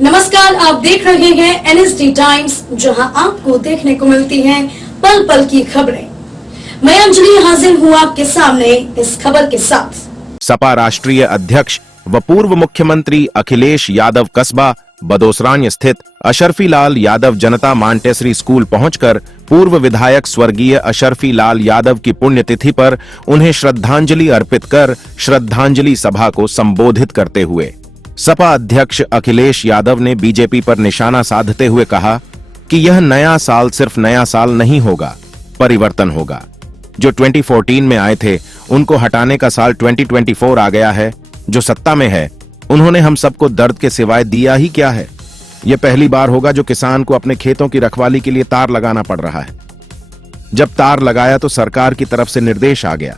नमस्कार, आप देख रहे हैं एनएसडी टाइम्स, जहां आपको देखने को मिलती हैं पल पल की खबरें। मैं अंजलि हाजिर हूं आपके सामने इस खबर के साथ। सपा राष्ट्रीय अध्यक्ष व पूर्व मुख्यमंत्री अखिलेश यादव कस्बा बदोसरांय स्थित अशरफी लाल यादव जनता मांटेसरी स्कूल पहुंचकर पूर्व विधायक स्वर्गीय अशरफी लाल यादव की पुण्यतिथि पर उन्हें श्रद्धांजलि अर्पित कर श्रद्धांजलि सभा को संबोधित करते हुए सपा अध्यक्ष अखिलेश यादव ने बीजेपी पर निशाना साधते हुए कहा कि यह नया साल सिर्फ नया साल नहीं होगा, परिवर्तन होगा। जो 2014 में आए थे उनको हटाने का साल 2024 आ गया है। जो सत्ता में है उन्होंने हम सबको दर्द के सिवाय दिया ही क्या है। यह पहली बार होगा जो किसान को अपने खेतों की रखवाली के लिए तार लगाना पड़ रहा है। जब तार लगाया तो सरकार की तरफ से निर्देश आ गया,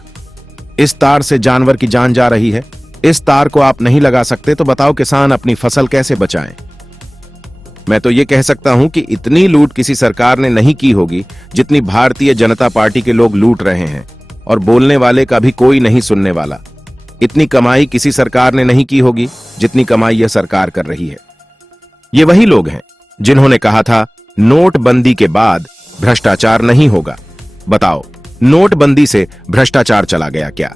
इस तार से जानवर की जान जा रही है, इस तार को आप नहीं लगा सकते तो बताओ किसान अपनी फसल कैसे बचाएं। मैं तो ये कह सकता हूं कि इतनी लूट किसी सरकार ने नहीं की होगी जितनी भारतीय जनता पार्टी के लोग लूट रहे हैं, और बोलने वाले का भी कोई नहीं सुनने वाला। इतनी कमाई किसी सरकार ने नहीं की होगी जितनी कमाई यह सरकार कर रही है। ये वही लोग हैं जिन्होंने कहा था नोटबंदी के बाद भ्रष्टाचार नहीं होगा। बताओ, नोटबंदी से भ्रष्टाचार चला गया क्या?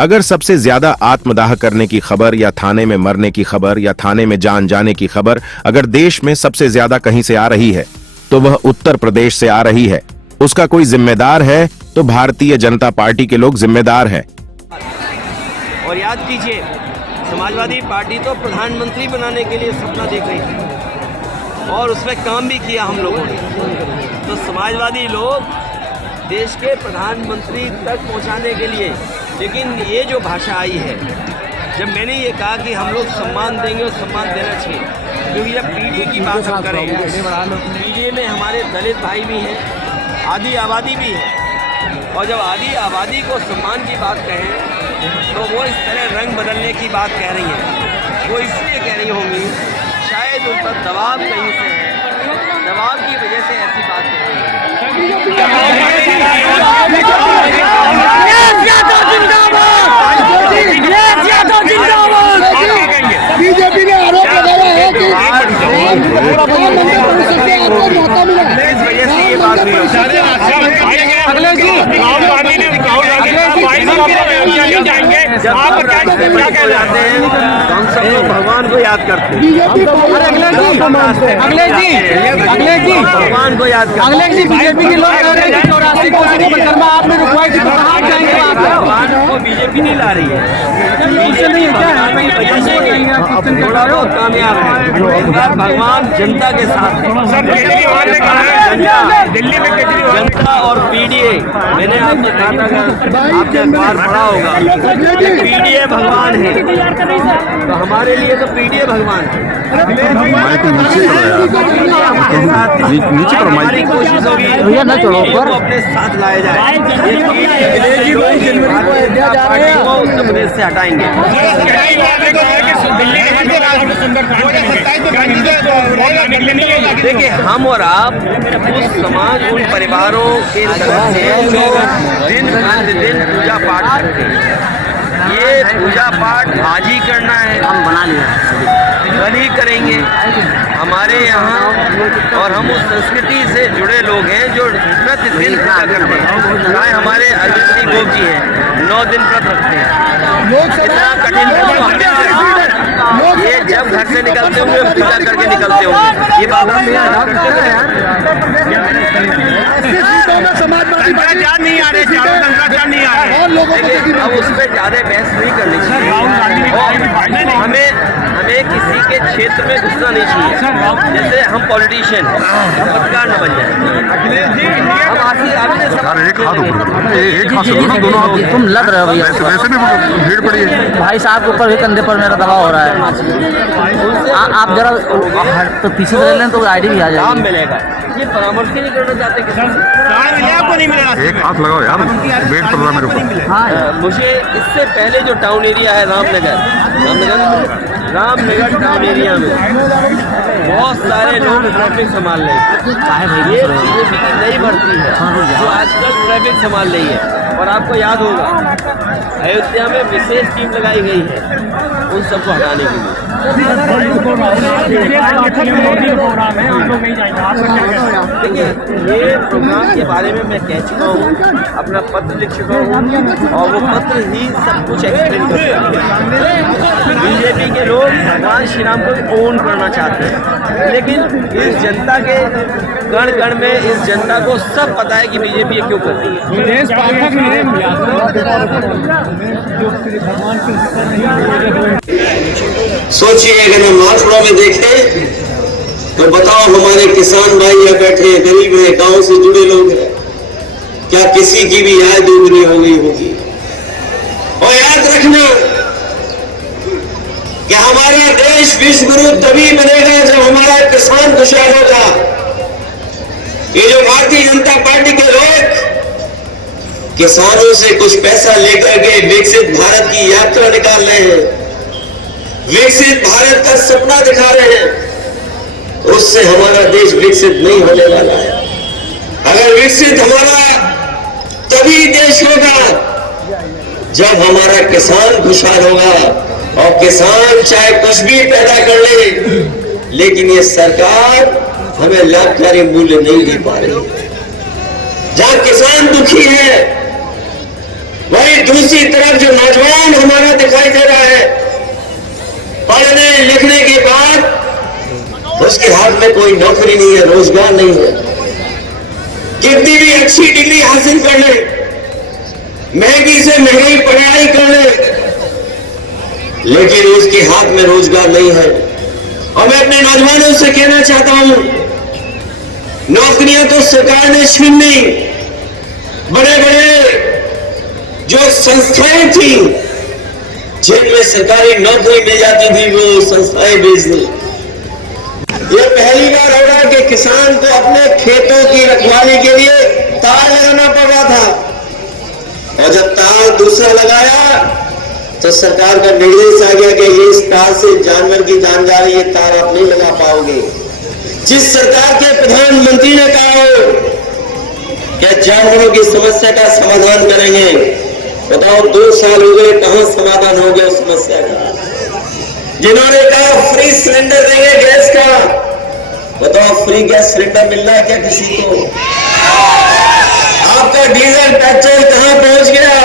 अगर सबसे ज्यादा आत्मदाह करने की खबर या थाने में मरने की खबर या थाने में जान जाने की खबर अगर देश में सबसे ज्यादा कहीं से आ रही है तो वह उत्तर प्रदेश से आ रही है। उसका कोई जिम्मेदार है तो भारतीय जनता पार्टी के लोग जिम्मेदार हैं। और याद कीजिए, समाजवादी पार्टी तो प्रधानमंत्री बनाने के लिए सपना देख रही थी और उसमें काम भी किया हम लोगों ने। तो समाजवादी लोग देश के प्रधानमंत्री तक पहुंचाने के लिए, लेकिन ये जो भाषा आई है, जब मैंने ये कहा कि हम लोग सम्मान देंगे और सम्मान देना चाहिए, क्योंकि जब पीढ़ी की बात हम करेंगे, पीढ़ी में हमारे दलित भाई भी हैं, आदि आबादी भी है, और जब आदि आबादी को सम्मान की बात कहें तो वो इस तरह रंग बदलने की बात कह रही हैं। वो इसलिए कह रही होंगी, शायद उन पर दबाव कहीं से है, दबाव की वजह से ऐसी बात कह रही है। बीजेपी ने आरोप लगाया है कि इस वजह से ये बात हुई। हम सब लोग भगवान को याद करते हैं। भगवान को याद करते हैं। बीजेपी के लोग आपने रुकवाई थी, भगवान को बीजेपी नहीं ला रही है, बीजेपी थोड़ा बहुत कामयाब है। भगवान जनता के साथ है। दिल्ली में जनता और पीडीए, मैंने आपसे कहा था, आपने अखबार पढ़ा होगा, पीडीए भगवान है, तो हमारे लिए तो पीडीए भगवान है। हमारी कोशिश होगी अपने साथ लाया जाए। उत्तर प्रदेश से हटाएंगे। देखिए, हम और आप उस समाज, उन परिवारों के लोग हैं जो दिन प्रतिदिन पूजा पाठ करते हैं। ये पूजा पाठ आज ही करना है, हम बना लिया, कल ही करेंगे। हमारे यहाँ और हम उस संस्कृति से जुड़े लोग हैं जो प्रतिदिन पूजा करते हैं। चाहे हमारे अरविंद सिंह गोप जी हैं, 9 दिन व्रत रखते हैं। इतना कठिन ये जब घर से निकलते होंगे पूजा करके निकलते होंगे। ये बात हम याद करते हैं। अब उस पर ज्यादा बहस नहीं करनी चाहिए। हमें किसी के क्षेत्र में घुसना नहीं चाहिए। जैसे हम पॉलिटिशियन हम पत्रकार न बन जाए। तुम लग रहे हो भैया, वैसे भी भीड़ पड़ी है। भाई साहब के ऊपर भी कंधे पर मेरा दबाव हो रहा है। आप जरा तो पीछे ले लें तो आईडी भी आ जाएगी। काम मिलेगा। ये परामर्श ही नहीं करना चाहते किसी से। आपको नहीं मिलेगा। एक हाथ लगाओ यार, वेट कर रहा मेरे ऊपर। हाँ, मुझे इससे पहले जो टाउन एरिया है रामनगर टाउन एरिया में बहुत सारे लोग ट्रैफिक संभाल रहे हैं। ये बीजेपी की नई भर्ती है जो आजकल ट्रैफिक संभाल रही है। और आपको याद होगा अयोध्या में विशेष टीम लगाई गई है उन सबको हटाने के लिए। देखिए, ये प्रोग्राम के बारे में मैं कह चुका हूँ, अपना पत्र लिख चुका हूँ और वो पत्र ही सब कुछ एक्सप्लेन करता है। बीजेपी के लोग भगवान श्री राम को ओन करना चाहते हैं, लेकिन इस जनता के कण कण में इस जनता को सब पता है कि बीजेपी ये क्यों कर रही है। सोचिए अगर हम माथुरा में देखें तो बताओ, हमारे किसान भाई यहाँ बैठे हैं, गरीब हैं, गांव से जुड़े लोग हैं, क्या किसी की भी आय दोगुनी हो गई होगी? और याद रखना कि हमारा देश विश्व गुरु तभी बनेगा जब हमारा किसान खुशहाल होगा। ये जो भारतीय जनता पार्टी के लोग किसानों से कुछ पैसा लेकर के विकसित भारत की यात्रा निकाल रहे हैं, विकसित भारत का सपना दिखा रहे हैं, उससे हमारा देश विकसित नहीं होने वाला है। अगर विकसित हमारा तभी देश होगा जब हमारा किसान खुशहाल होगा। और किसान चाहे कुछ भी पैदा कर ले, लेकिन ये सरकार हमें लाभकारी मूल्य नहीं दे पा रही। जहां किसान दुखी है, वहीं दूसरी तरफ जो नौजवान हमारा दिखाई दे रहा है, पढ़ने लिखने के बाद उसके हाथ में कोई नौकरी नहीं है, रोजगार नहीं है, कितनी भी अच्छी डिग्री हासिल कर ले, महंगी से महंगी पढ़ाई कर ले, लेकिन उसके हाथ में रोजगार नहीं है। और मैं अपने नौजवानों से कहना चाहता हूं, नौकरियां तो सरकार ने छीन ली, बड़े बड़े जो संस्थाएं थी जिनमें सरकारी नौकरी मिल जाती थी, वो संस्थाएं बेच दी। ये पहली बार हो रहा है कि किसान को अपने खेतों की रखवाली के लिए तार लगाना पड़ रहा था, और जब तार दूसरा लगाया तो सरकार का निर्देश आ गया कि ये इस तार से जानवर की जान जा रही है, तार आप नहीं लगा पाओगे। जिस सरकार के प्रधानमंत्री ने कहा हो कि जानवरों की समस्या का समाधान करेंगे, बताओ 2 साल हो गए, कहां समाधान हो गया उस समस्या का? जिन्होंने कहा फ्री सिलेंडर देंगे गैस का, बताओ फ्री गैस सिलेंडर मिल रहा है क्या किसी को? आपका डीजल पेट्रोल कहां पहुंच गया?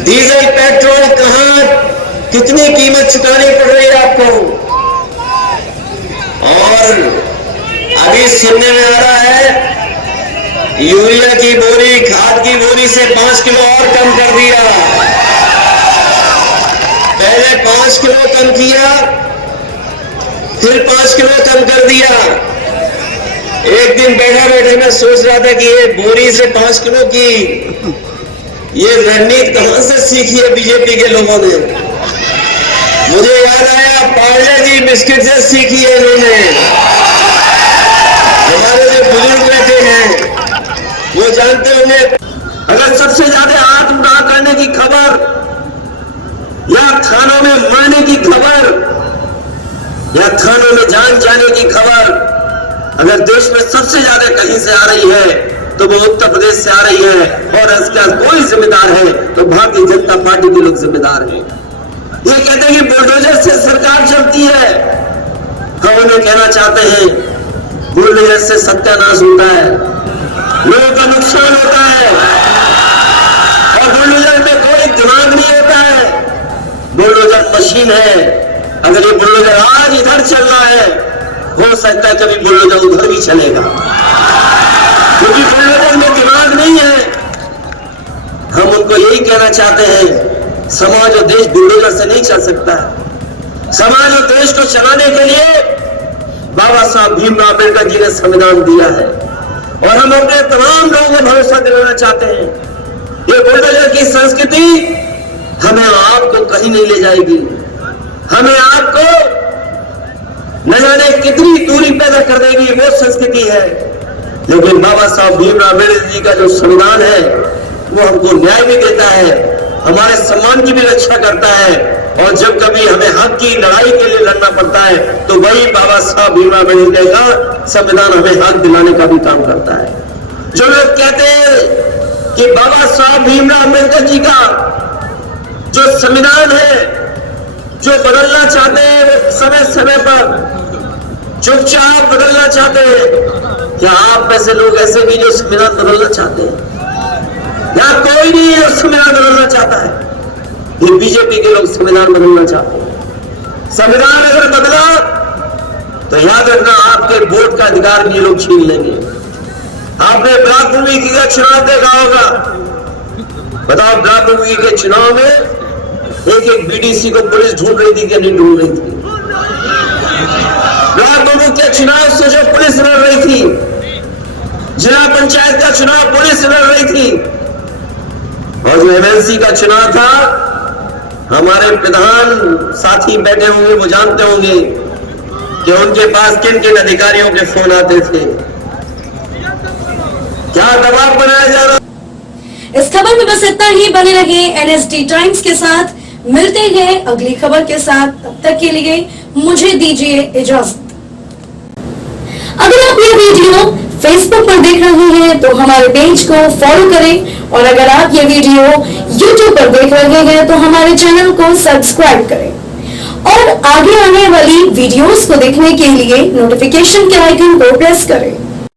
डीजल पेट्रोल कहां, कितनी कीमत चुकानी पड़ रही है आपको? और अभी सुनने में आ रहा है यूरिया की बोरी, खाद की बोरी से 5 किलो और कम कर दिया। पहले 5 किलो कम किया, फिर 5 किलो कम कर दिया। एक दिन बैठा बैठे मैं सोच रहा था कि ये बोरी से 5 किलो की ये रणनीति कहां से सीखी है बीजेपी के लोगों ने? मुझे याद आया, पार्ले जी बिस्किट से सीखी है इन्होंने। हमारे जो बुजुर्ग बैठे हैं वो जानते होंगे, अगर सबसे ज्यादा आत्मदाह करने की खबर या थानों में मरने की खबर या थानों में जान जाने की खबर अगर देश में सबसे ज्यादा कहीं से आ रही है तो वो उत्तर प्रदेश से आ रही है, और इसका कोई जिम्मेदार है तो भारतीय जनता पार्टी के लोग जिम्मेदार हैं। ये कहते हैं कि बुलडोजर से सरकार चलती है, हम उन्हें कहना चाहते हैं बुलडोजर से सत्यानाश होता है, लोगों का नुकसान होता है, और बुलडोजर में कोई दिमाग नहीं होता है। बुलडोजर मशीन है, अगर ये बुलडोजर आज इधर चल रहा है, हो सकता है कभी बुलडोजर उधर भी चलेगा, क्योंकि बुलडोजर में दिमाग नहीं है। हम उनको यही कहना चाहते हैं, समाज और देश बुलडोजर से नहीं चल सकता है। समाज और देश को चलाने के लिए बाबा साहब भीमराव अम्बेडकर जी ने संविधान दिया है, और हम अपने तमाम लोगों को भरोसा दिलाना चाहते हैं, ये बुलडोजर की संस्कृति हमें आपको कहीं नहीं ले जाएगी। हमें आपको न जाने कितनी दूरी पैदा कर देगी, वो संस्कृति है। लेकिन बाबा साहब भीमराव अम्बेडकर जी का जो संविधान है वो हमको न्याय भी देता है, हमारे सम्मान की भी रक्षा करता है, और जब कभी हमें हक की लड़ाई के लिए लड़ना पड़ता है तो वही बाबा साहब भीमराव अम्बेडकर का संविधान हमें हक दिलाने का भी काम करता है। जो लोग कहते हैं कि बाबा साहब भीमराव अम्बेडकर जी का जो संविधान है जो बदलना चाहते हैं वो समय समय पर चुपचाप बदलना चाहते हैं। क्या आप में से लोग ऐसे भी जो संविधान बदलना चाहते हैं? या कोई नहीं जो संविधान बदलना चाहता है? ये बीजेपी के लोग संविधान बदलना चाहते हैं। संविधान अगर बदला तो याद रखना आपके वोट का अधिकार भी लोग छीन लेंगे। आपने ब्लॉक भूमि का चुनाव देखा होगा। बताओ, ब्लॉक भूमि के चुनाव में एक एक बीडीसी को पुलिस ढूंढ रही थी कि नहीं ढूंढ रही थी? ब्लॉक भूमि के चुनाव से जो पुलिस लड़ रही थी, जिला पंचायत का चुनाव पुलिस लड़ रही थी, और जो एमएलसी का चुनाव था, हमारे प्रधान साथी बैठे होंगे, वो जानते होंगे कि उनके पास किन किन अधिकारियों के फोन आते थे, क्या दबाव बनाया जा रहा। इस खबर में बस इतना ही। बने रहे एनएसडी टाइम्स के साथ। मिलते हैं अगली खबर के साथ। तब तक के लिए मुझे दीजिए इजाजत। अगर आप ये वीडियो फेसबुक पर देख रहे हैं तो हमारे पेज को फॉलो करें, और अगर आप ये वीडियो यूट्यूब पर देख रहे हैं तो हमारे चैनल को सब्सक्राइब करें, और आगे आने वाली वीडियोस को देखने के लिए नोटिफिकेशन के आइकन को प्रेस करें।